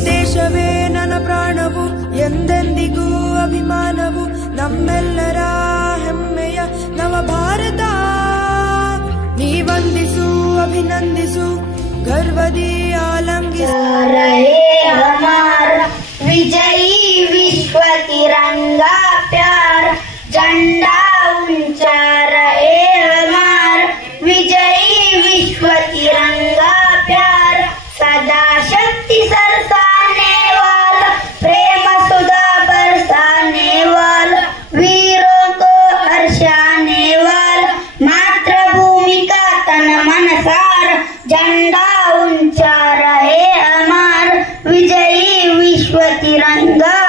ದೇಶವೇ ನನ್ನ ಪ್ರಾಣವು, ಎಂದೆಂದಿಗೂ ಅಭಿಮಾನವು, ನಮ್ಮೆಲ್ಲರ ಹೆಮ್ಮೆಯ ನವ ಭಾರತ. ನೀ ವಂದಿಸು, ಅಭಿನಂದಿಸು, ಗರ್ವದಿ ಆಲಂಗಿಸು. विजयी विश्व तिरंगा प्यार, झंडा ऊंचा रहे हमारा. विजयी विश्व तिरंगा प्यार, सदा शक्ति सरसाने वाला, प्रेम सुधा बरसाने वाला, वीरों को हर्षाने वाला, मातृभूमि का तन मन सारा. झंडा ऊंचा रहे हमारा, विजयी विश्व तिरंगा